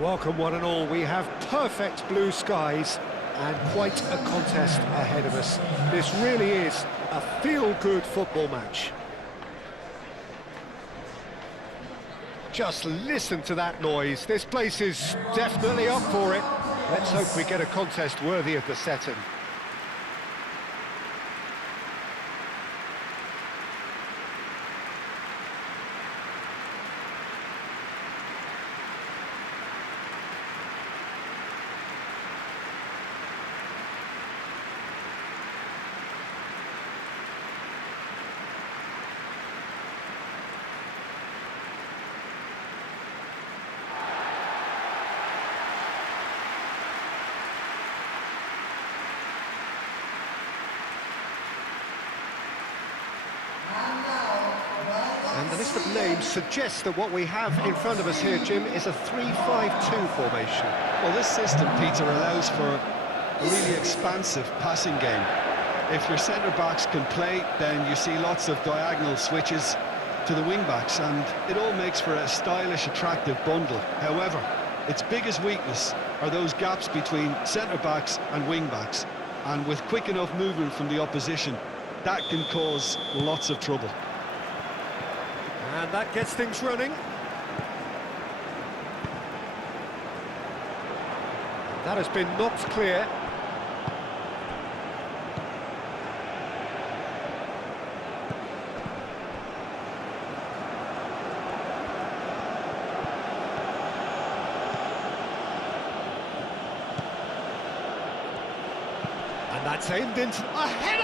Welcome one and all, we have perfect blue skies and quite a contest ahead of us. This really is a feel-good football match. Just listen to that noise, this place is definitely up for it. Let's hope we get a contest worthy of the setting. And the list of names suggests that what we have in front of us here, Jim, is a 3-5-2 formation. Well, this system, Peter, allows for a really expansive passing game. If your centre-backs can play, then you see lots of diagonal switches to the wing-backs, and it all makes for a stylish, attractive bundle. However, its biggest weakness are those gaps between centre-backs and wing-backs, and with quick enough movement from the opposition, that can cause lots of trouble. And that gets things running. That has been knocked clear. And that's aimed into a header!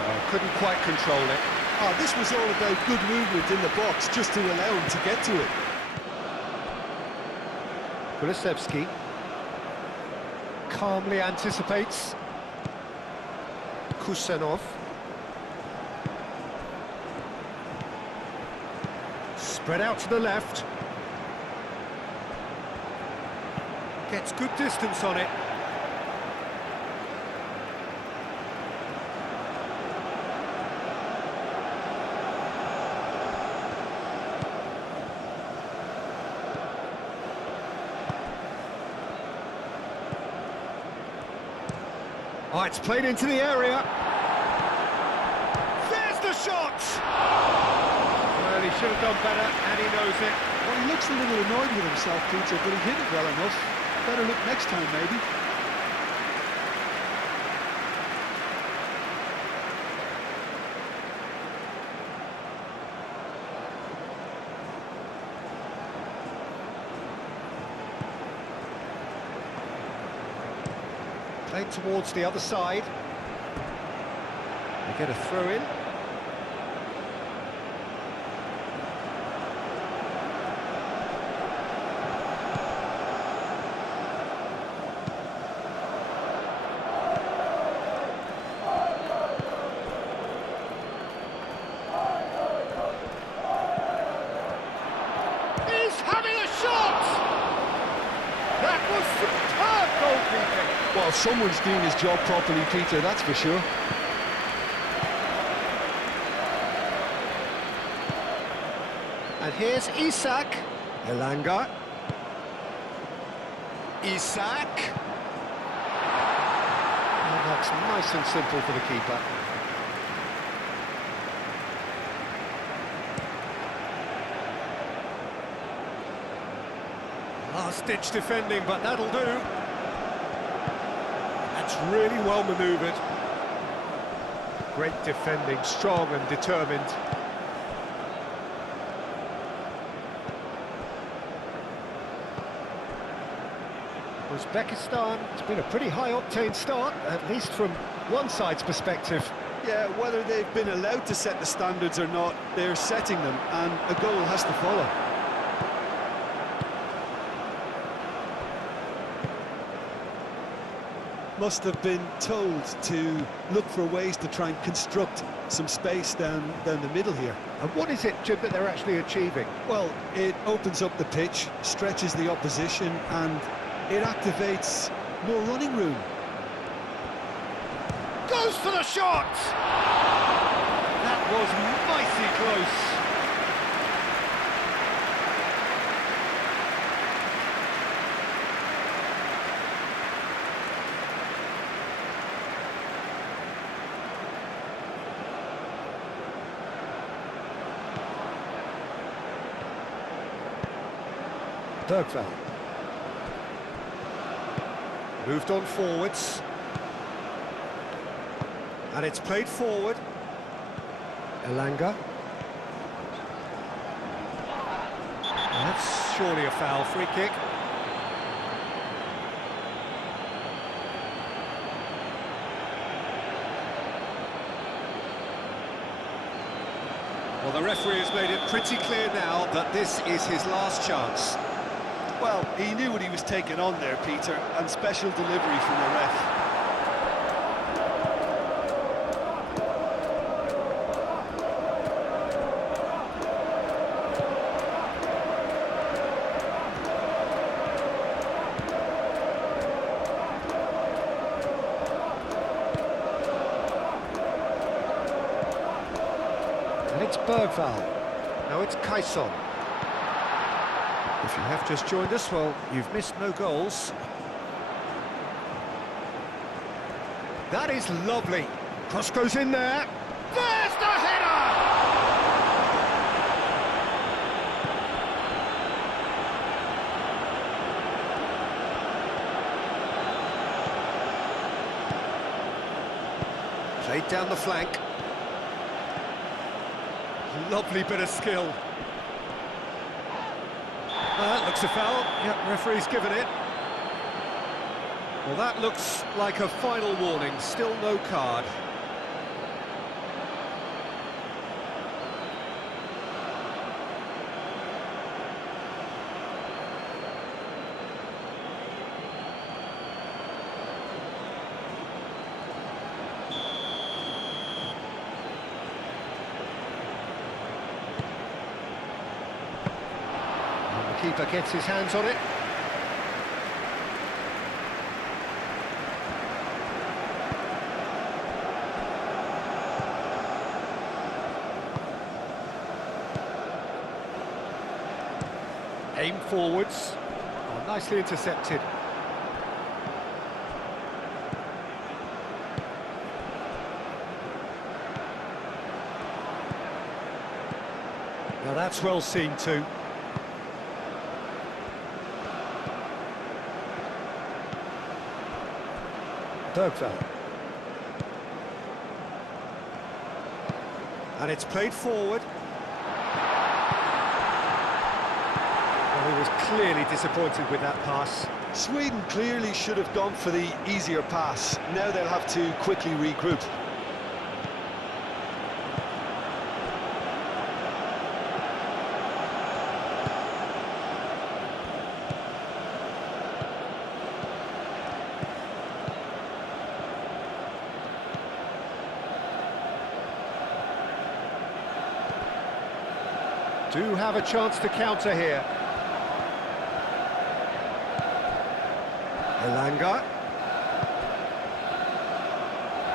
Well, couldn't quite control it. Oh, this was all about good movement in the box, just to allow him to get to it. Kulusevski calmly anticipates. Kusenov. Spread out to the left. Gets good distance on it. Oh, it's played into the area. There's the shot! Well, he should have done better, and he knows it. Well, he looks a little annoyed with himself, Peter, but he hit it well enough. Better look next time, maybe. Played towards the other side. They get a throw in. He's having a shot! That was superb goalkeeping. Well, someone's doing his job properly, Peter, that's for sure. And here's Isak. Elanga. Isak. And that's nice and simple for the keeper. Last-ditch defending, but that'll do. That's really well manoeuvred. Great defending, strong and determined. Uzbekistan, it's been a pretty high-octane start, at least from one side's perspective. Yeah, whether they've been allowed to set the standards or not, they're setting them, and a goal has to follow. Must have been told to look for ways to try and construct some space down the middle here. And what is it, Jim, that they're actually achieving? Well, it opens up the pitch, stretches the opposition, and it activates more running room. Goes for the shot! That was mighty close. Bergvall. Moved on forwards. And it's played forward. Elanga. That's surely a foul, free kick. Well, the referee has made it pretty clear now that this is his last chance. Well, he knew what he was taking on there, Peter, and special delivery from the ref. And it's Bergvall. Now it's Kaison. If you have just joined us, well, you've missed no goals. That is lovely. Cross goes in there. There's the header! Played down the flank. Lovely bit of skill. Looks a foul. Yep, referee's given it. Well, that looks like a final warning. Still no card. Keeper gets his hands on it. Aim forwards. Oh, nicely intercepted. Now that's well seen too. Bergvall. And it's played forward. Well, he was clearly disappointed with that pass. Sweden clearly should have gone for the easier pass. Now they'll have to quickly regroup. Do have a chance to counter here. Elanga.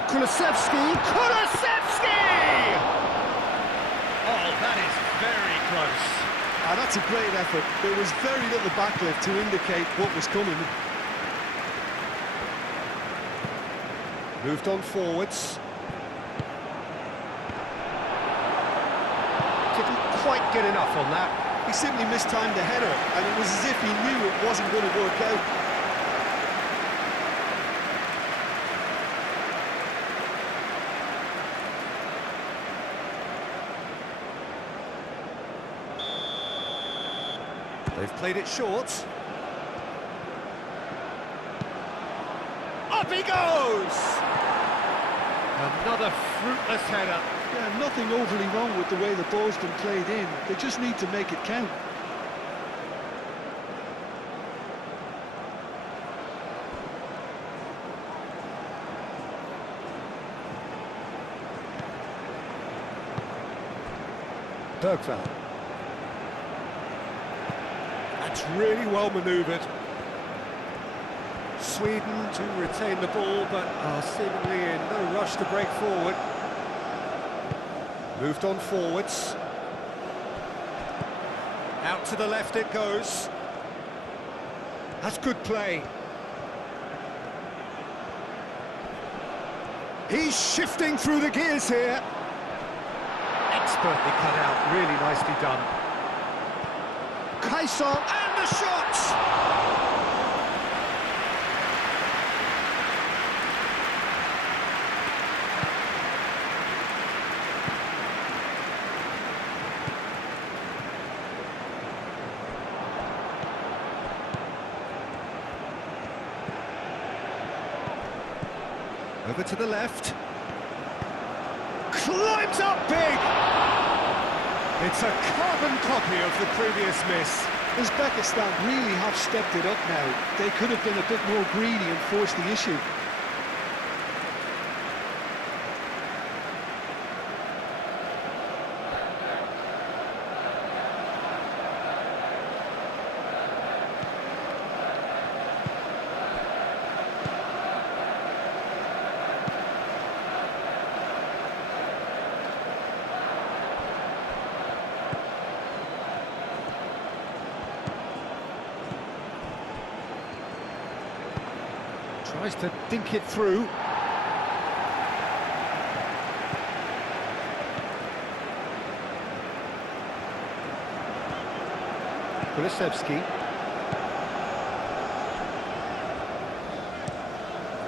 Kulusevski! Kulusevski! Oh, that is very close. That's a great effort. There was very little backlift to indicate what was coming. Moved on forwards. Didn't quite get enough on that. He simply mistimed the header, and it was as if he knew it wasn't going to work out. They've played it short. Up he goes! Another fruitless header. Yeah, nothing overly wrong with the way the ball's been played in. They just need to make it count. Bergvall. That's really well manoeuvred. Sweden to retain the ball, but are seemingly in no rush to break forward. Moved on forwards. Out to the left it goes. That's good play. He's shifting through the gears here. Expertly cut out, really nicely done. Kaison, and a shot! Over to the left. Climbs up big! It's a carbon copy of the previous miss. Uzbekistan really have stepped it up now. They could have been a bit more greedy and forced the issue. Tries to dink it through. Kulisevsky.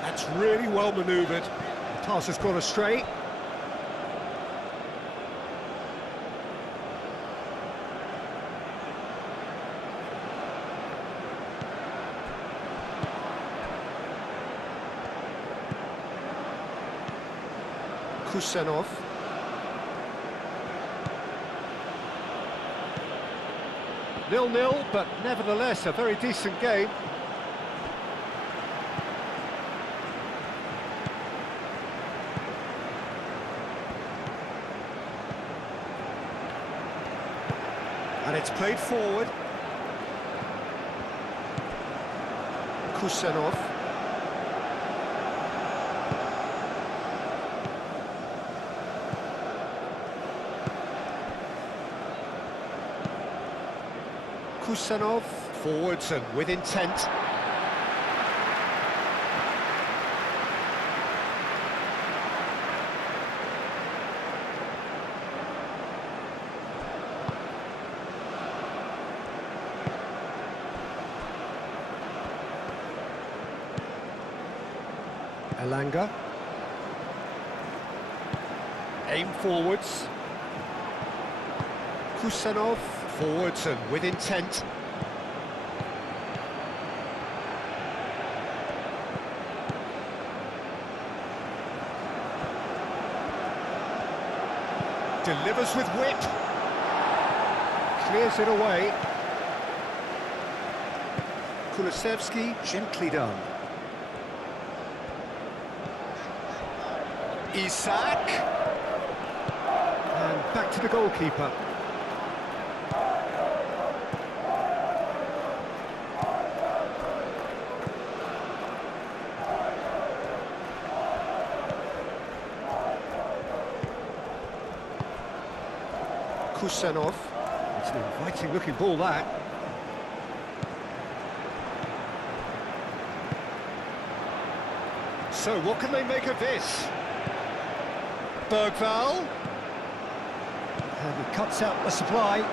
That's really well manoeuvred. The pass has gone astray. Kusenov. Nil-nil, but nevertheless a very decent game. And it's played forward. Kusenov. Kusenov, forwards and with intent. Elanga. Aim forwards. Kusenov, forwards and with intent. Delivers with whip. Clears it away. Kulisevsky, gently done. Isak. And back to the goalkeeper. Kusenov. It's an inviting looking ball, that. So what can they make of this? Bergval. And he cuts out the supply.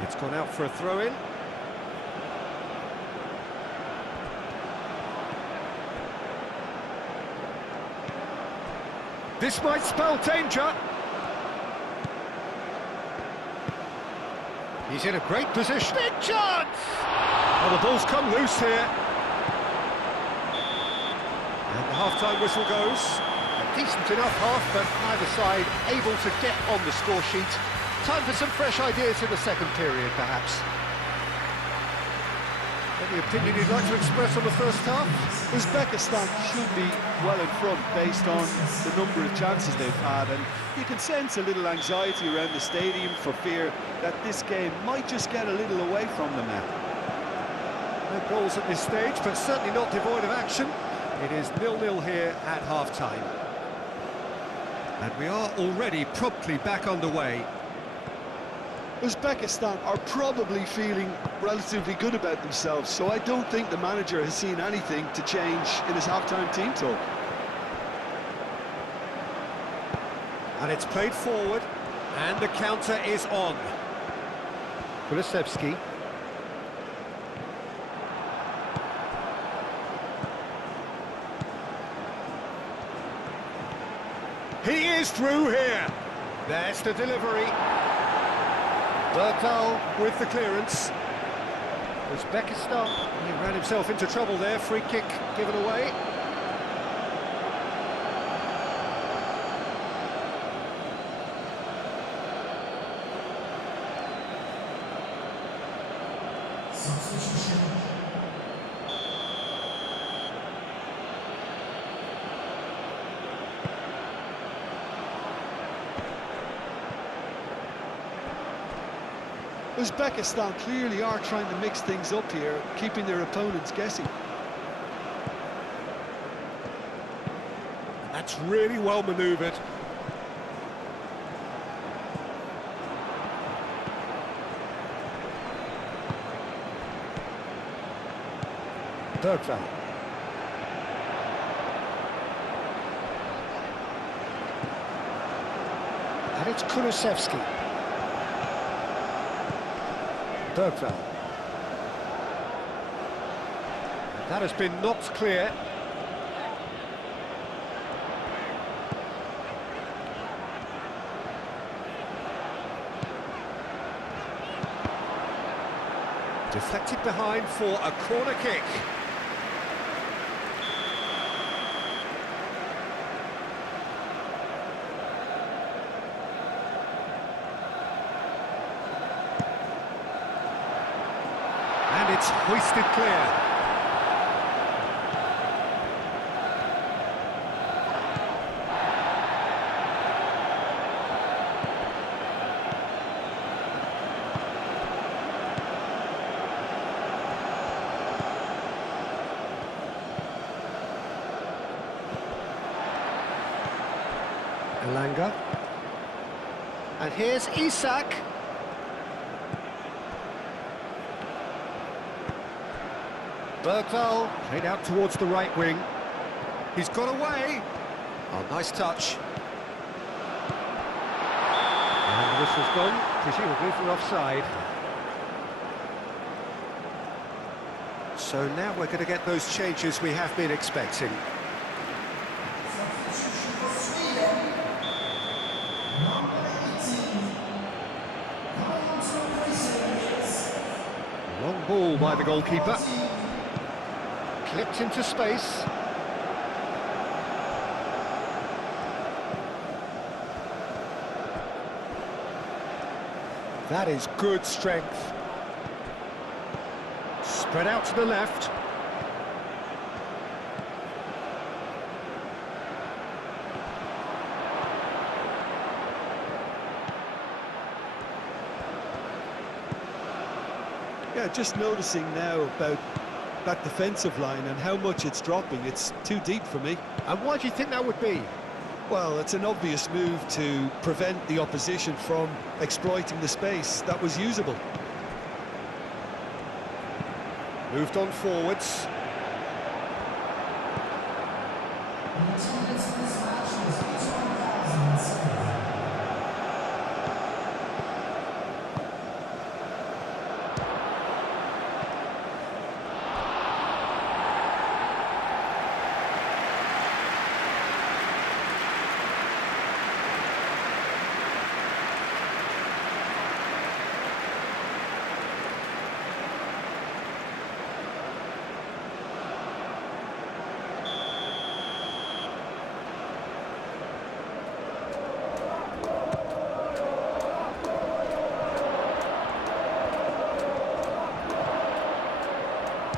It's gone out for a throw-in. This might spell danger. He's in a great position. Big chance! Oh, the ball's come loose here. And the half-time whistle goes. A decent enough half, but neither side able to get on the score sheet. Time for some fresh ideas in the second period, perhaps. Any opinion you'd like to express on the first half? Uzbekistan should be well in front based on the number of chances they've had, and you can sense a little anxiety around the stadium for fear that this game might just get a little away from them now. No goals at this stage, but certainly not devoid of action. It is 0-0 here at half-time. And we are already promptly back underway. Uzbekistan are probably feeling relatively good about themselves, so I don't think the manager has seen anything to change in his half-time team talk. And it's played forward, and the counter is on. Kulusevski. He is through here. There's the delivery. Bergvall with the clearance. Uzbekistan, he ran himself into trouble there. Free kick given away. Uzbekistan clearly are trying to mix things up here, keeping their opponents guessing. That's really well manoeuvred. Bergvall. And it's Kulusevski. Bergvall. That has been knocked clear. Deflected behind for a corner kick. And it's hoisted clear. Elanga. And here's Isak. Bergvall played out towards the right wing. He's got away. Oh, nice touch. And the whistle's gone, presumably for offside. So now we're going to get those changes we have been expecting. Long ball by the goalkeeper. Clipped into space. That is good strength. Spread out to the left. Yeah, just noticing now about that defensive line and how much it's dropping. It's too deep for me. And why do you think that would be? Well, it's an obvious move to prevent the opposition from exploiting the space that was usable. Moved on forwards.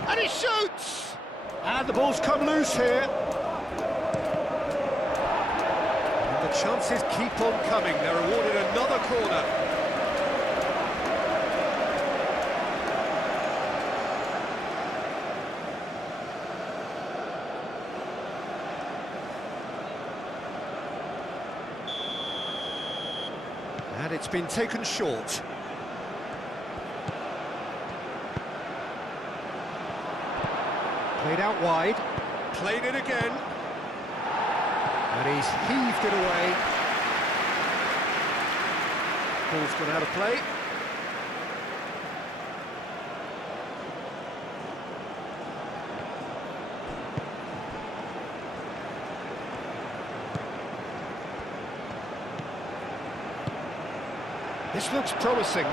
And he shoots! And the ball's come loose here. And the chances keep on coming. They're awarded another corner. And it's been taken short. Played out wide. Played it again. And he's heaved it away. Ball's gone out of play. This looks promising.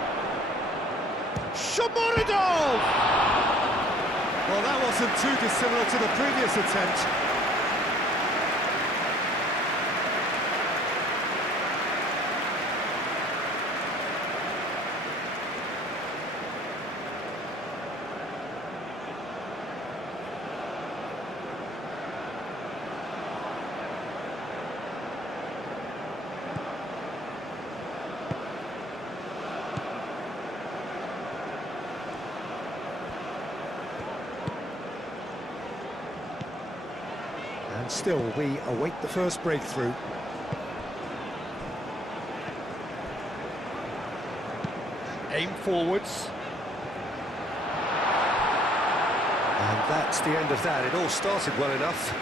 Shomorodov! Well, that wasn't too dissimilar to the previous attempt. And still, we await the first breakthrough. Aim forwards. And that's the end of that. It all started well enough.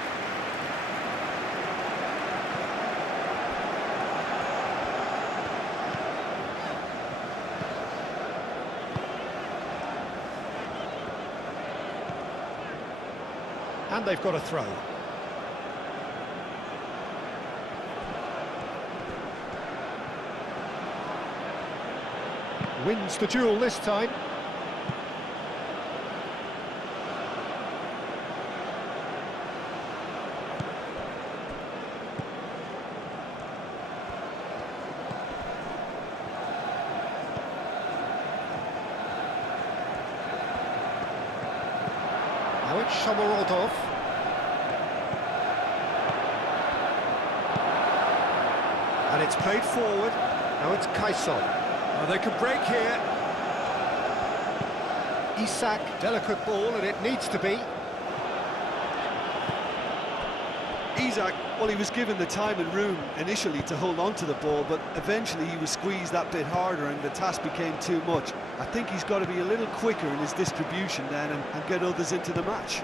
And they've got a throw. Wins the duel this time. Now it's Shomorodov. And it's played forward. Now it's Kaison. Oh, they could break here. Isak, delicate ball, and it needs to be. Isak, well, he was given the time and room initially to hold on to the ball, but eventually he was squeezed that bit harder and the task became too much. I think he's got to be a little quicker in his distribution then and get others into the match.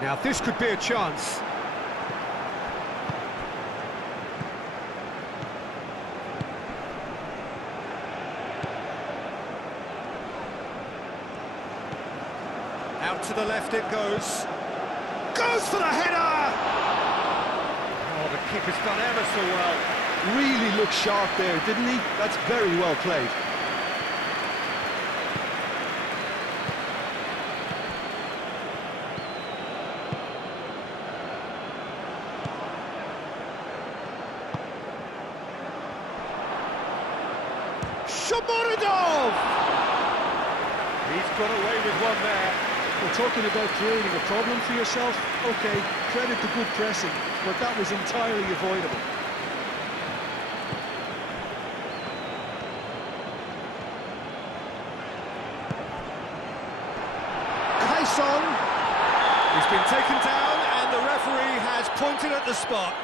Now this could be a chance. Out to the left it goes. Goes for the header! Oh, the keeper's done ever so well. Really looked sharp there, didn't he? That's very well played. Shomorodov! He's got away with one there. We're talking about creating a problem for yourself. Okay, credit to good pressing, but that was entirely avoidable. Kaison! He's been taken down and the referee has pointed at the spot.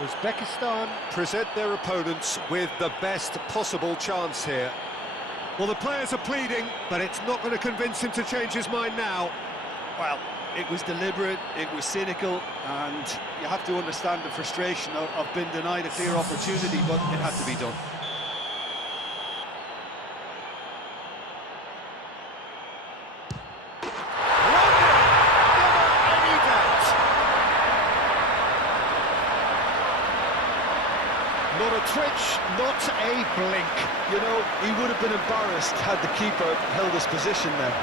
Uzbekistan present their opponents with the best possible chance here. Well, the players are pleading, but it's not going to convince him to change his mind now. Well, it was deliberate, it was cynical, and you have to understand the frustration of being denied a clear opportunity, but it had to be done. Not a twitch, not a blink. You know, he would have been embarrassed had the keeper held his position there.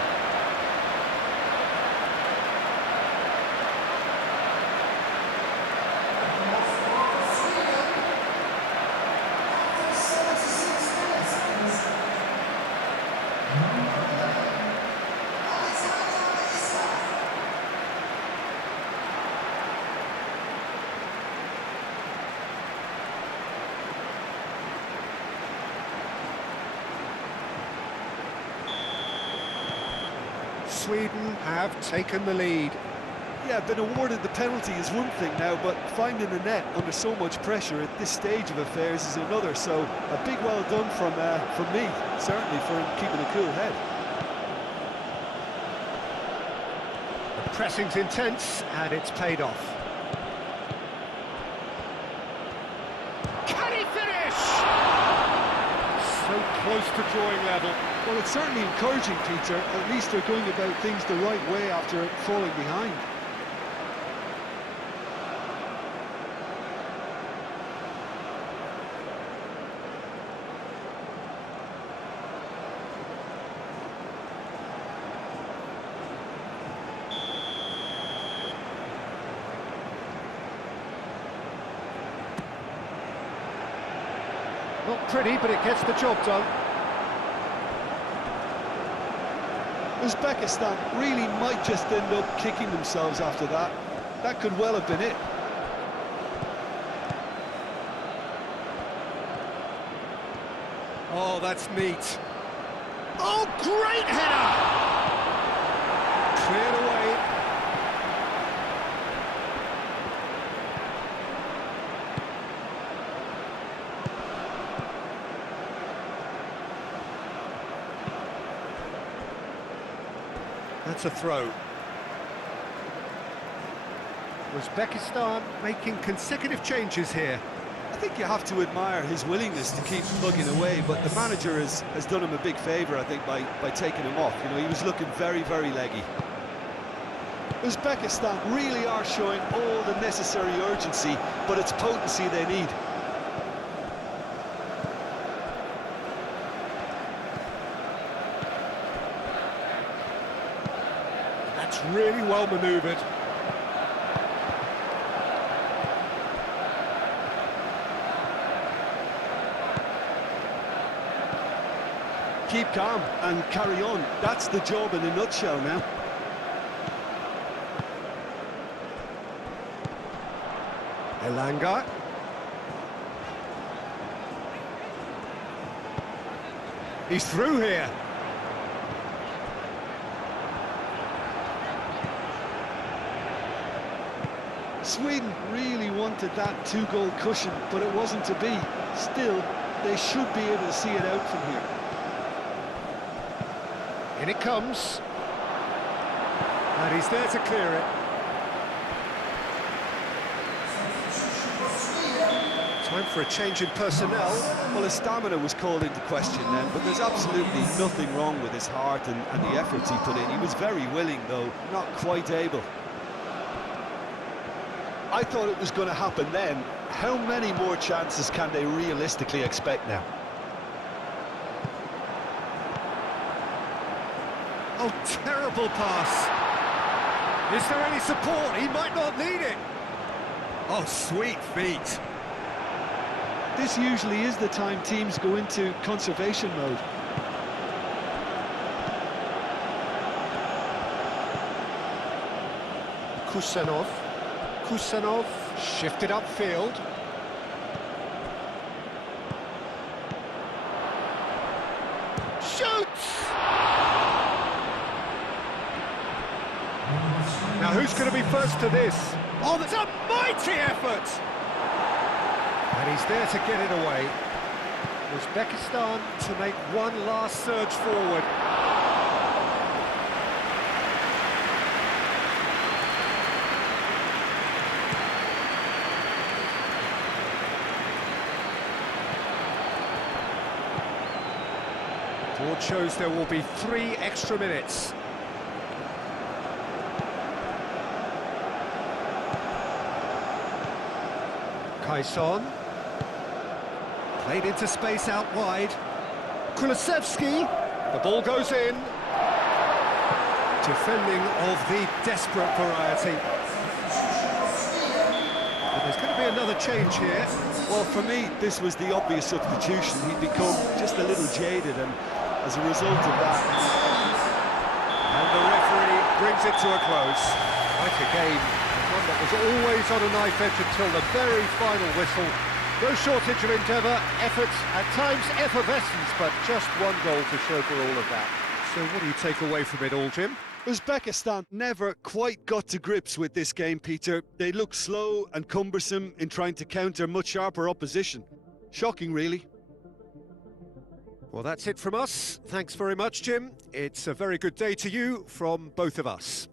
Sweden have taken the lead. Yeah, being awarded the penalty is one thing now, but finding the net under so much pressure at this stage of affairs is another. So a big well done from me, certainly, for keeping a cool head. The pressing's intense, and it's paid off. Can he finish? So close to drawing level. Well, it's certainly encouraging, Peter. At least they're going about things the right way after falling behind. Not pretty, but it gets the job done. Uzbekistan really might just end up kicking themselves after that. That could well have been it. Oh, that's neat. Oh, great header! Cleared away. That's a throw. Uzbekistan making consecutive changes here. I think you have to admire his willingness to keep plugging away, but the manager has done him a big favour, I think, by taking him off. You know, he was looking very, very leggy. Uzbekistan really are showing all the necessary urgency, but it's potency they need. That's really well manoeuvred. Keep calm and carry on. That's the job in a nutshell now. Elanga. He's through here. Sweden really wanted that two-goal cushion, but it wasn't to be. Still, they should be able to see it out from here. In it comes. And he's there to clear it. Time for a change in personnel. Well, his stamina was called into question then, but there's absolutely nothing wrong with his heart and the efforts he put in. He was very willing, though, not quite able. I thought it was going to happen then. How many more chances can they realistically expect now? Oh, terrible pass. Is there any support? He might not need it. Oh, sweet feet. This usually is the time teams go into conservation mode. Kusanov shifted upfield. Shoots! Now who's going to be first to this? Oh, that's a mighty effort! And he's there to get it away. Uzbekistan to make one last surge forward. Board shows there will be 3 extra minutes. Kaison. Played into space out wide. Kulusevski. The ball goes in. Defending of the desperate variety. But there's going to be another change here. Well, for me, this was the obvious substitution. He'd become just a little jaded, and as a result of that... And the referee brings it to a close. Like a game, one that was always on a knife edge until the very final whistle. No shortage of endeavour, effort, at times effervescence, but just one goal to show for all of that. So what do you take away from it all, Jim? Uzbekistan never quite got to grips with this game, Peter. They look slow and cumbersome in trying to counter much sharper opposition. Shocking, really. Well, that's it from us. Thanks very much, Jim. It's a very good day to you from both of us.